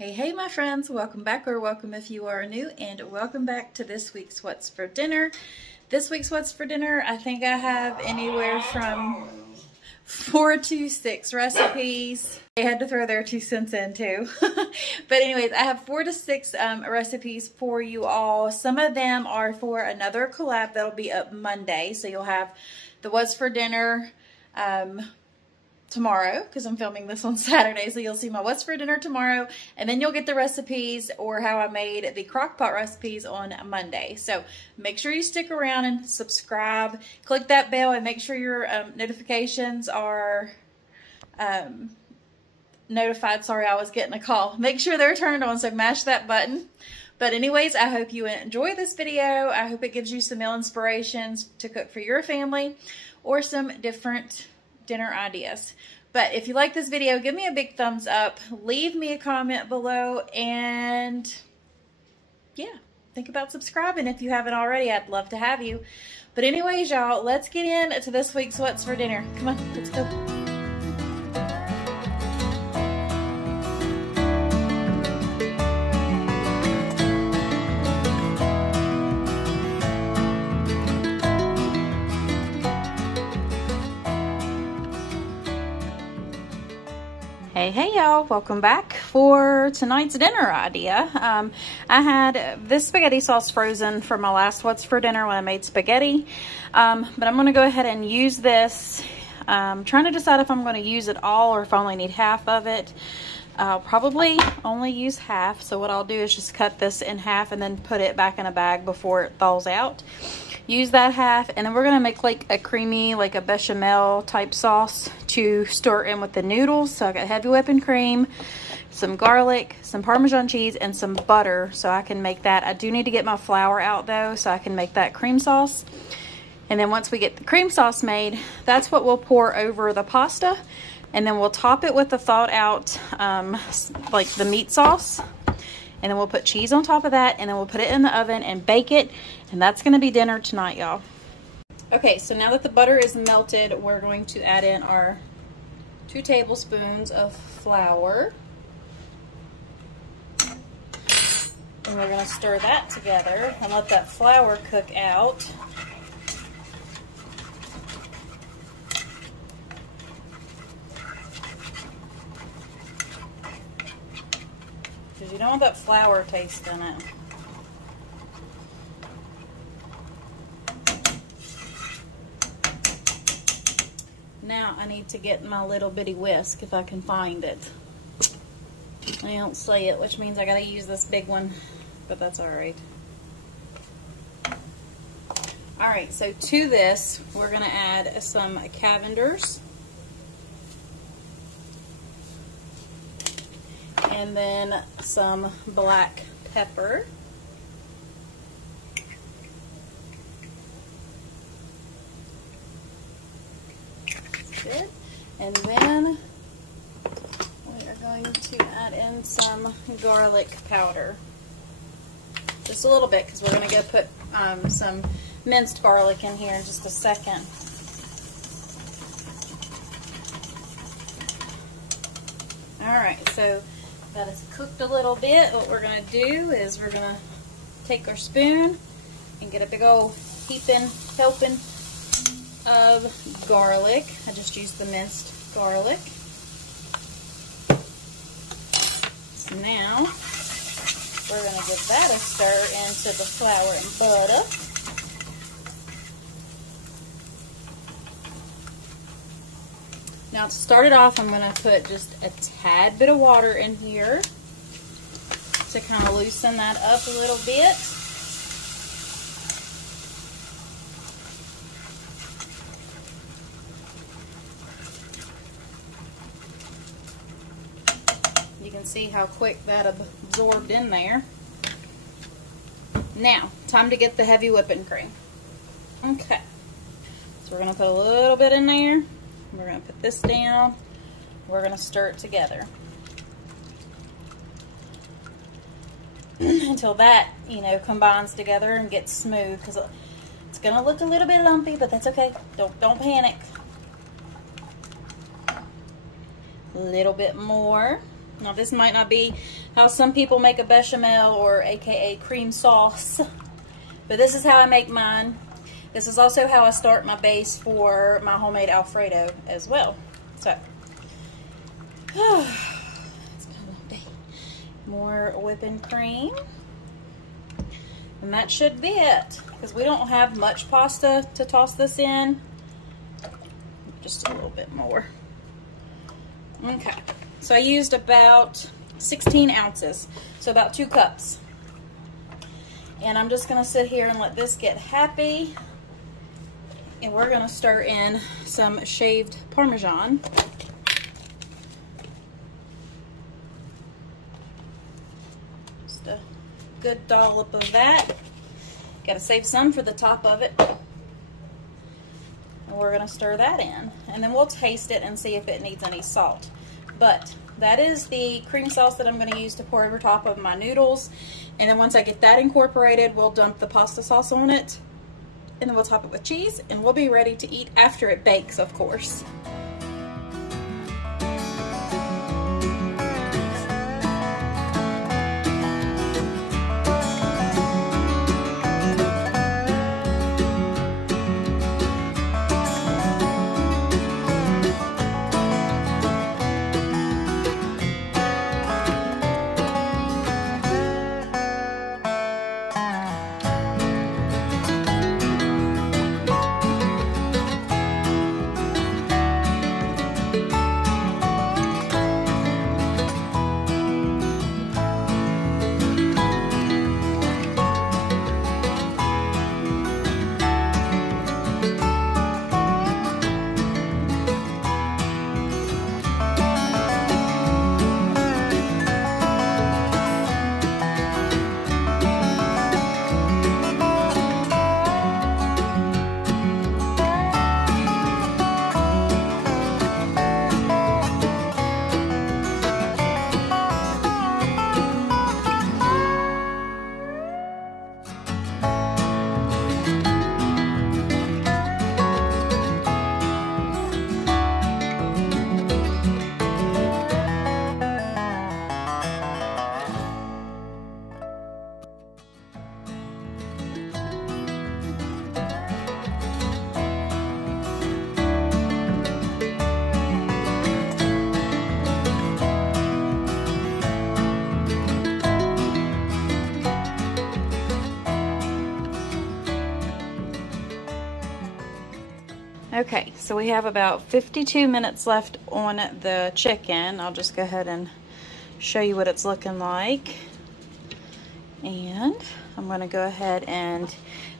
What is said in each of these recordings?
Hey my friends, welcome back, or welcome if you are new, and welcome back to this week's What's for Dinner. This week's What's for Dinner, I think I have anywhere from 4 to 6 recipes. They had to throw their 2 cents in too. But anyways, I have 4 to 6 recipes for you all. Some of them are for another collab that'll be up Monday. So you'll have the What's for Dinner tomorrow, because I'm filming this on Saturday, so you'll see my What's for Dinner tomorrow, and then you'll get the recipes or how I made the crock pot recipes on Monday. So make sure you stick around and subscribe, click that bell, and make sure your notifications are notified. Sorry, I was getting a call. Make sure they're turned on, so mash that button. But anyways, I hope you enjoy this video. I hope it gives you some meal inspirations to cook for your family or some different dinner ideas. But if you like this video, give me a big thumbs up, leave me a comment below, and yeah, think about subscribing if you haven't already. I'd love to have you. But anyways, y'all, let's get into this week's What's for Dinner. Come on, let's go. Hey y'all, welcome back for tonight's dinner idea. I had this spaghetti sauce frozen for my last What's for Dinner when I made spaghetti, but I'm going to go ahead and use this. Trying to decide if I'm going to use it all or if I only need half of it. I'll probably only use half, so what I'll do is just cut this in half and then put it back in a bag before it thaws out. Use that half, and then we're gonna make like a creamy, like a bechamel type sauce to stir in with the noodles. So I got heavy whipping cream, some garlic, some Parmesan cheese, and some butter, so I can make that. I do need to get my flour out though, so I can make that cream sauce. And then once we get the cream sauce made, that's what we'll pour over the pasta, and then we'll top it with the thawed out like the meat sauce. And then we'll put cheese on top of that, and then we'll put it in the oven and bake it. And that's gonna be dinner tonight, y'all. Okay, so now that the butter is melted, we're going to add in our 2 tablespoons of flour. And we're gonna stir that together and let that flour cook out. Because you don't want that flour taste in it. Now I need to get my little bitty whisk if I can find it. I don't see it, which means I gotta use this big one, but that's alright. Alright, so to this, we're gonna add some Cavenders. And then some black pepper. Good. And then we are going to add in some garlic powder. Just a little bit, because we're going to go put some minced garlic in here in just a second. Alright, so that is cooked a little bit. What we're going to do is we're going to take our spoon and get a big old heaping, helping of garlic. I just used the minced garlic. So now we're going to give that a stir into the flour and butter. Now to start it off, I'm going to put just a tad bit of water in here to kind of loosen that up a little bit. You can see how quick that absorbed in there. Now, time to get the heavy whipping cream. Okay, so we're going to put a little bit in there. We're going to put this down. We're going to stir it together until that, you know, combines together and gets smooth, because it's going to look a little bit lumpy, but that's okay. Don't panic. A little bit more. Now this might not be how some people make a bechamel or AKA cream sauce, but this is how I make mine. This is also how I start my base for my homemade Alfredo as well. So, it's been a long day. More whipping cream. And that should be it, because we don't have much pasta to toss this in. Just a little bit more. Okay, so I used about 16 ounces, so about 2 cups. And I'm just gonna sit here and let this get happy. And we're gonna stir in some shaved Parmesan. Just a good dollop of that. Gotta save some for the top of it. And we're gonna stir that in. And then we'll taste it and see if it needs any salt. But that is the cream sauce that I'm gonna use to pour over top of my noodles. And then once I get that incorporated, we'll dump the pasta sauce on it. And then we'll top it with cheese, and we'll be ready to eat after it bakes, of course. Okay, so we have about 52 minutes left on the chicken. I'll just go ahead and show you what it's looking like. And I'm going to go ahead and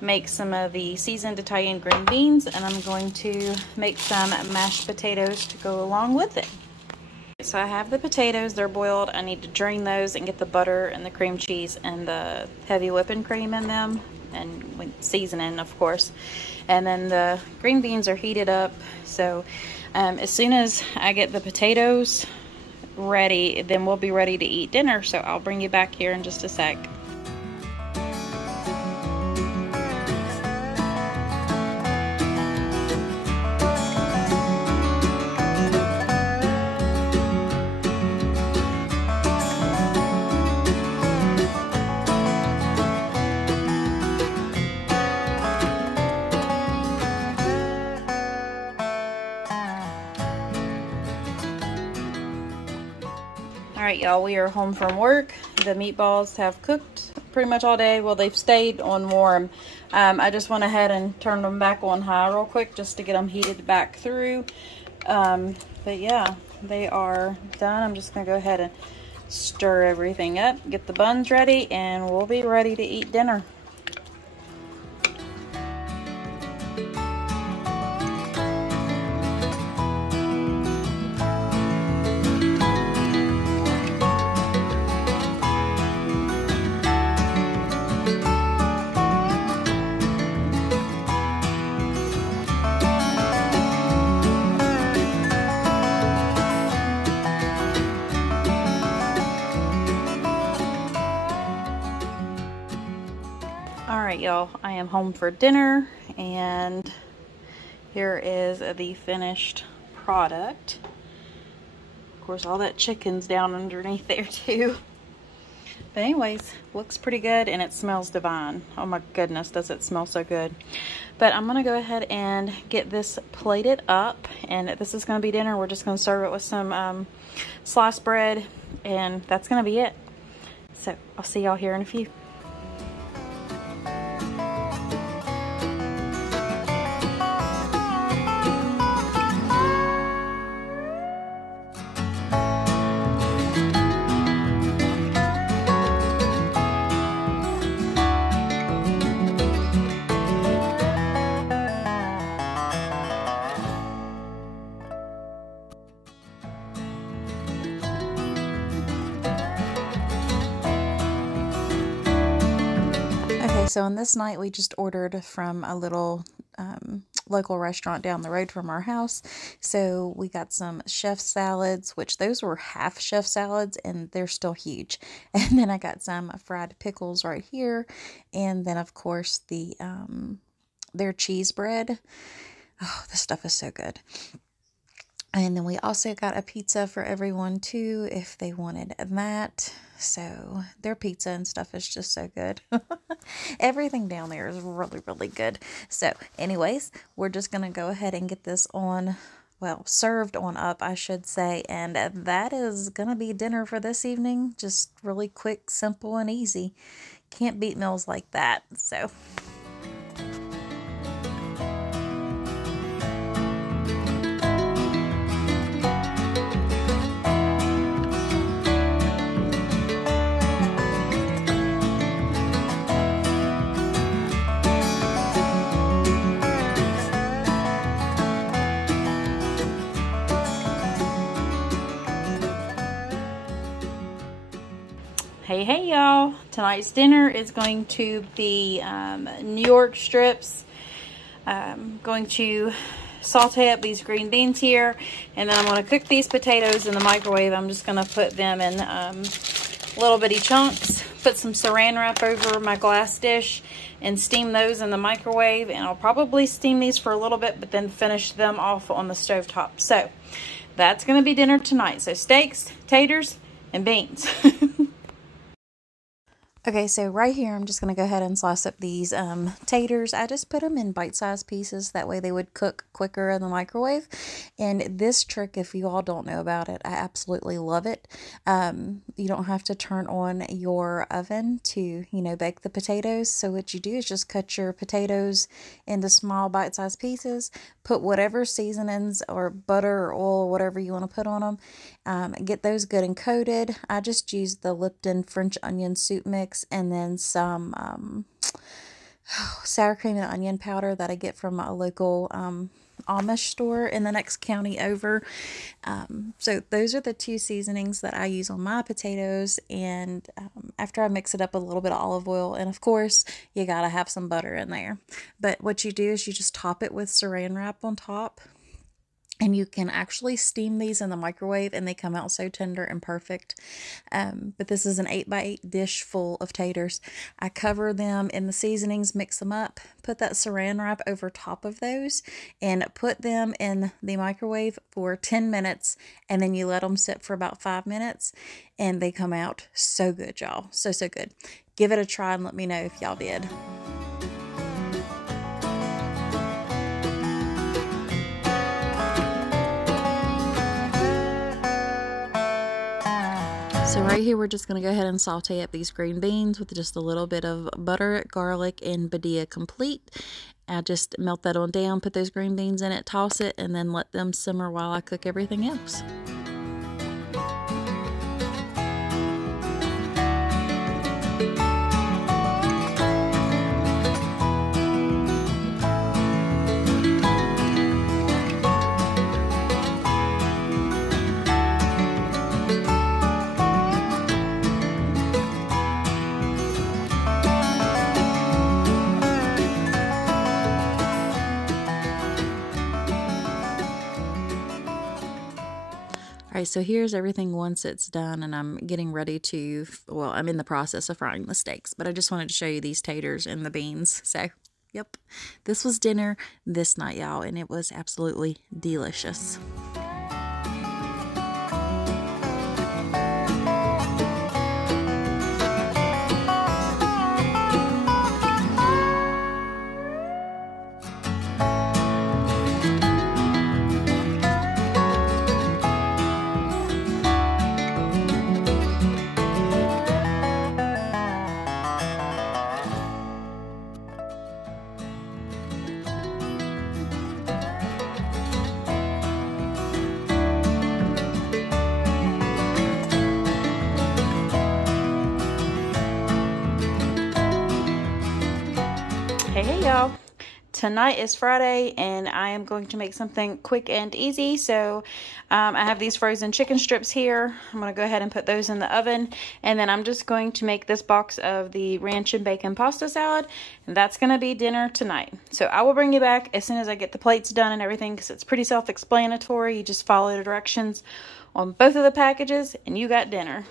make some of the seasoned Italian green beans, and I'm going to make some mashed potatoes to go along with it. So I have the potatoes, they're boiled. I need to drain those and get the butter and the cream cheese and the heavy whipping cream in them, and with seasoning, of course. And then the green beans are heated up. So as soon as I get the potatoes ready, then we'll be ready to eat dinner. So I'll bring you back here in just a sec. Alright y'all, we are home from work. The meatballs have cooked pretty much all day. Well, they've stayed on warm. I just went ahead and turned them back on high real quick just to get them heated back through. But yeah, they are done. I'm just going to go ahead and stir everything up, get the buns ready, and we'll be ready to eat dinner. Alright y'all, I am home for dinner, and here is the finished product. Of Of course, all that chicken's down underneath there too. But anyways, looks pretty good and it smells divine. Oh my goodness, does it smell so good. But I'm gonna go ahead and get this plated up, and this is gonna be dinner. We're just gonna serve it with some sliced bread, and that's gonna be it. So I'll see y'all here in a few. So on this night, we just ordered from a little local restaurant down the road from our house. So we got some chef salads, which those were half chef salads and they're still huge. And then I got some fried pickles right here. And then of course their cheese bread. Oh, this stuff is so good. And then we also got a pizza for everyone too, if they wanted that. So their pizza and stuff is just so good. Everything down there is really, really good. So anyways, we're just going to go ahead and get this on, well, served on up, I should say. And that is going to be dinner for this evening. Just really quick, simple, and easy. Can't beat meals like that. So... Hey y'all, tonight's dinner is going to be New York strips. Going to saute up these green beans here, and then I'm going to cook these potatoes in the microwave. I'm just going to put them in little bitty chunks, put some saran wrap over my glass dish, and steam those in the microwave. And I'll probably steam these for a little bit, but then finish them off on the stovetop. So that's going to be dinner tonight. So steaks, taters, and beans. Okay, so right here, I'm just going to go ahead and slice up these taters. I just put them in bite-sized pieces. That way they would cook quicker in the microwave. And this trick, if you all don't know about it, I absolutely love it. You don't have to turn on your oven to, bake the potatoes. So what you do is just cut your potatoes into small bite-sized pieces. Put whatever seasonings or butter or oil or whatever you want to put on them. Get those good and coated. I just used the Lipton French onion soup mix, and then some sour cream and onion powder that I get from a local Amish store in the next county over. So those are the two seasonings that I use on my potatoes. And after I mix it up, a little bit of olive oil, and of course you gotta have some butter in there. But what you do is you just top it with saran wrap on top. And you can actually steam these in the microwave and they come out so tender and perfect. But this is an 8x8 dish full of taters. I cover them in the seasonings, mix them up, put that saran wrap over top of those, and put them in the microwave for 10 minutes. And then you let them sit for about 5 minutes and they come out so good, y'all. So, so good. Give it a try and let me know if y'all did. So right here, we're just going to go ahead and saute up these green beans with just a little bit of butter, garlic, and Badia Complete. I just melt that on down, put those green beans in it, toss it, and then let them simmer while I cook everything else. Alright, so here's everything once it's done, and I'm getting ready to, well, I'm in the process of frying the steaks, but I just wanted to show you these taters and the beans. So, yep, this was dinner this night, y'all, and it was absolutely delicious. y'all. Tonight is Friday and I am going to make something quick and easy. So I have these frozen chicken strips here. I'm going to go ahead and put those in the oven, and then I'm just going to make this box of the ranch and bacon pasta salad, and that's going to be dinner tonight. So I will bring you back as soon as I get the plates done and everything, because it's pretty self-explanatory. You just follow the directions on both of the packages and you got dinner.